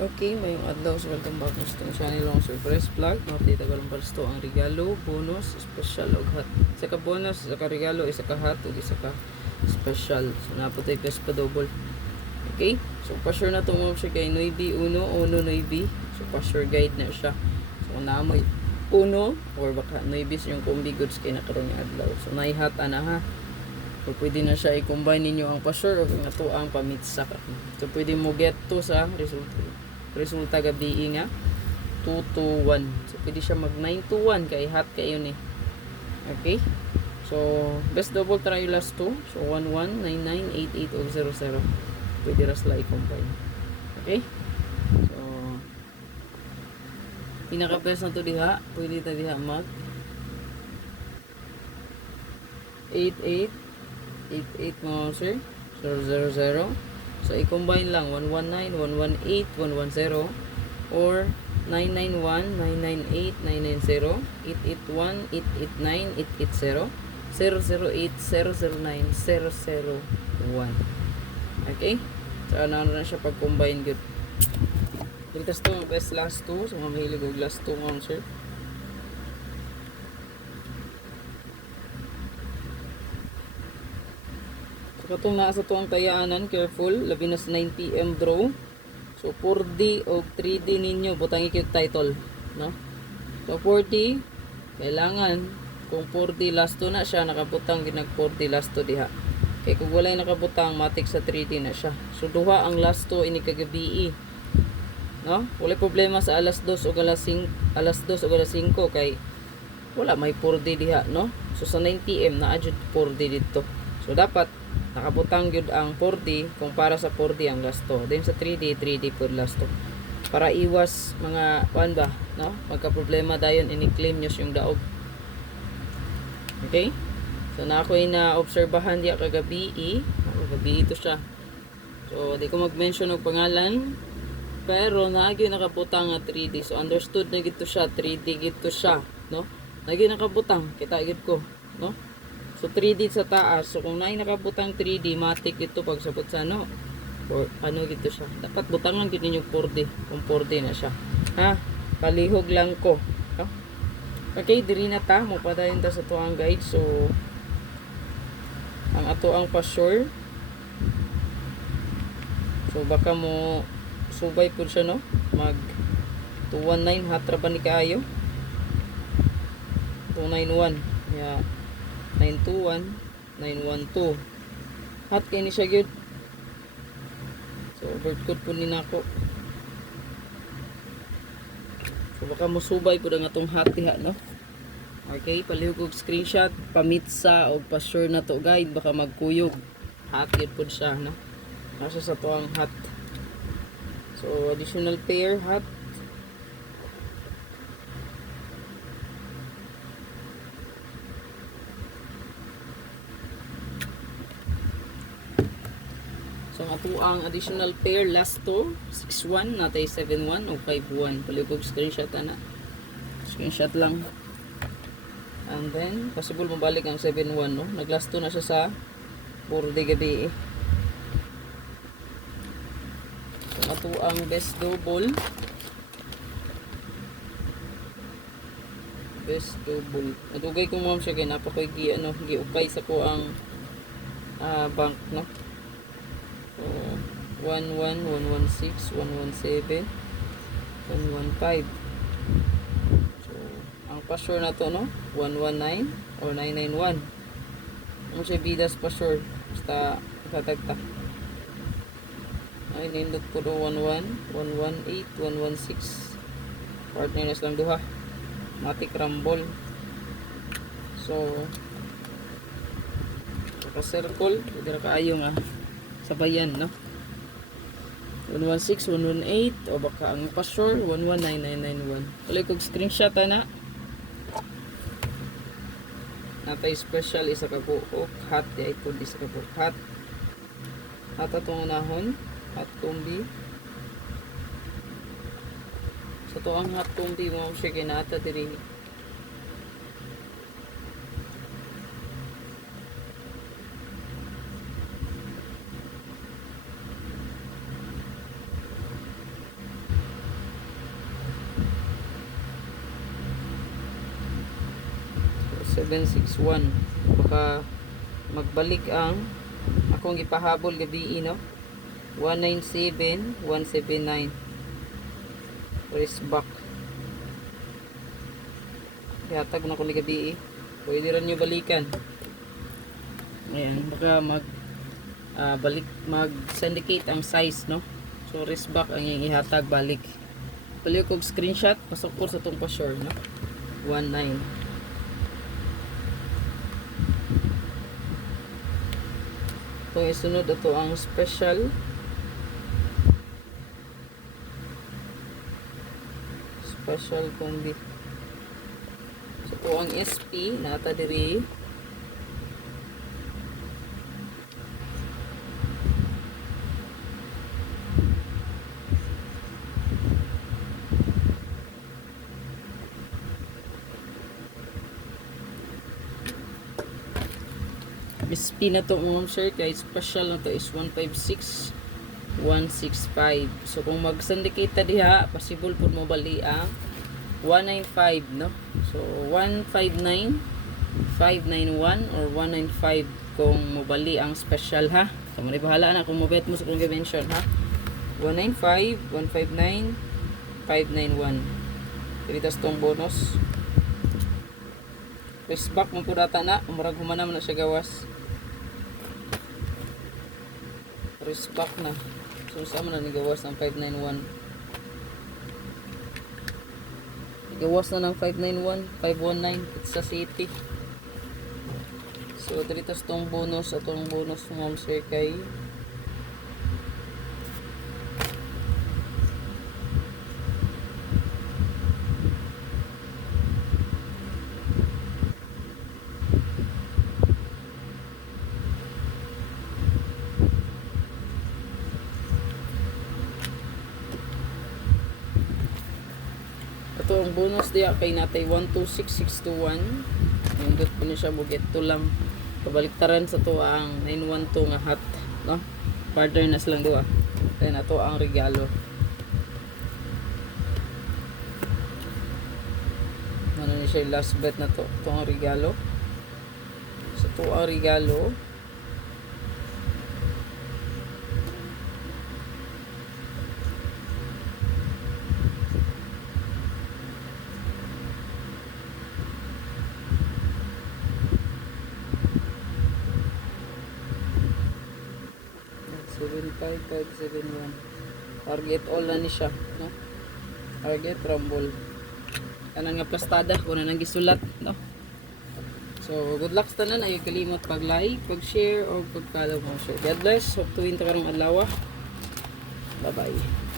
Okay, mayong adlaw sa welcome back sa itong channel ng surprise vlog. Makita ko lang pasto ang regalo, bonus, special o hat. Isa ka bonus, isa ka regalo, isa ka hat, o isa ka special. So naputay best pa double. Okay, so pa-sure na itong siya kay Nuibi Uno, Nuibi. So pa-sure guide na siya. So kung naamoy Uno or baka Nuibi yung combi goods kay nakaroon yung adlaw. So naihat na ha. So pwede na siya i-combine ninyo ang pa-sure o kung ito ang pamitsa ka. So pwede mo get to sa resulta gabi nga 2 to 1. So pwede siya mag 9 to 1 kay hot kayo ni. Okay? So best double try last 2. So 11 99 88 o 00. Pwede ra sila i-combine. Okay? So pinaka best na to diha, pwede ta diha mag 88 88 mga sir. 000. So, i-combine lang 119, 118, 110 or 991, 998, 990, 881, 889, 880, 008, 009, 001. Okay? So, ano na siya pag-combine good. Dito to, best last 2. So, mahilig og last 2 mga sir. Katong naa sa tuwang tayaanan, careful, labi na sa 9 PM draw. So 4D o 3D ninyo, butang ikot title, no? So 4D, kailangan kung 4D last 2 na siya, nakabutang ginag 4D last 2 diha. Kaya kung walay nakabutang, matik sa 3D na siya. So duha ang last 2 ini kagabi, no? Wala problema sa alas 2 o alas 5, kay wala may 4D diha, no? So sa 9 PM na adjud 4D dito. So dapat nakabutang gyud ang 4D kung para sa 4D ang last 2. Then sa 3D po last 2. Para iwas mga kuan ba, no? Magka problema dayon ini-claim nyo yung daog. Okay? So na ako na obserbahan diya kagabi, kagabi ito siya. So di ko mag-mention og pangalan, pero naagi nakabutang nga 3D. So understood na gito siya, 3D gito siya, no? Naagi nakabutang, kita gid ko, no? So 3D sa taas. So kung naay nakabutang 3D, matik ito pag sabot sa ano. Or ano gito siya. Dapat butangan gid ninyo 4D. Kung 4D na siya. Ha? Palihog lang ko. Ha? Okay, diri na ta. Mupadayon ta sa tuang guide. So ang ato ang pa-sure. So baka mo subay po siya, no? Mag 219 hatra ba ni kaayo? 291. Yeah. 921, 912. Hot kay ni siya gyud. So overcode po ni nako. So baka mo subay pud ang atong hot diha, no? Okay, palihog og screenshot, pamitsa og pa-sure na to guide, baka magkuyog. Hot gyud pud siya, no? Nasa sa to ang hot. So additional pair hot. So ato ang additional pair last to 61 natay 71 o 51. Palibog screenshot ana. Screenshot lang. And then possible mabalik ang 71, no. Naglast to na siya sa 4D gabi. So ato ang best double. Best double. Nadugay ko mo siya kay napakoy giukay sa ko ang bank, no. 11, 116, 117, 115. So, ang pa-sure na to, no? 119 or 991. Ang siya bidas pa-sure. Basta katagta. Ay, nindot ko do 11, 118, 116. Partners lang duha. Matic rumble. So, circle. Pwede na kaayo nga. Sabayan, no? 116, 118 o baka ang pa-sure 119991. Ulit kog screenshot na. Natay special isa ka buok, hot di ay pud isa ka buok, hot. Hot atong unahon, hot combi. Sa to ang hot combi mo siya kay naata diri. 761. Baka magbalik ang akong gipahabol gabi, no? 197 179. Race back. Ihatag na ko ni gabi. Pwede rin nyo balikan. Ayan, baka mag syndicate ang size, no? So race back ang ihatag balik. Pali ko screenshot, pasok ko sa tong pa-sure, no? 19. Itong isunod ito ang special. Special combi. So ito ang SP nata diri. SP na to mga sir, kay special na to is 156 165. So kung mag-syndicate ta diha, possible pud mo bali ang 195, no? So 159 591 or 195 kung mo bali ang special, ha. So mo bahala na kung mo bet mo sa kung mention, ha. 195 159 591. Dito tong bonus. Press back mo pud ata na, murag humana man na siya gawas. Press back na. So sama na ni gawas ng 591. Gawas na ng 591, 519 Pizza City. So dito tong bonus, atong bonus ng Ma'am Sir kay ito ang bonus diya kay natay 126621. Nindot po niya siya buget to lang. Kabaliktaran sa to ang 912 nga hat, no? Partners lang duha. Kaya na to ang regalo. Ano ni siya last bet na to? Ito ang regalo. So to ang regalo. Seven five 571. Target all na ni siya, no? Target rumble. Kanang nga plastada kung na nang gisulat, no? So good luck sa tanan, ay kalimot pag-like, pag-share o pag-follow mo. So God bless. Hope to win ta karong adlaw. Bye bye.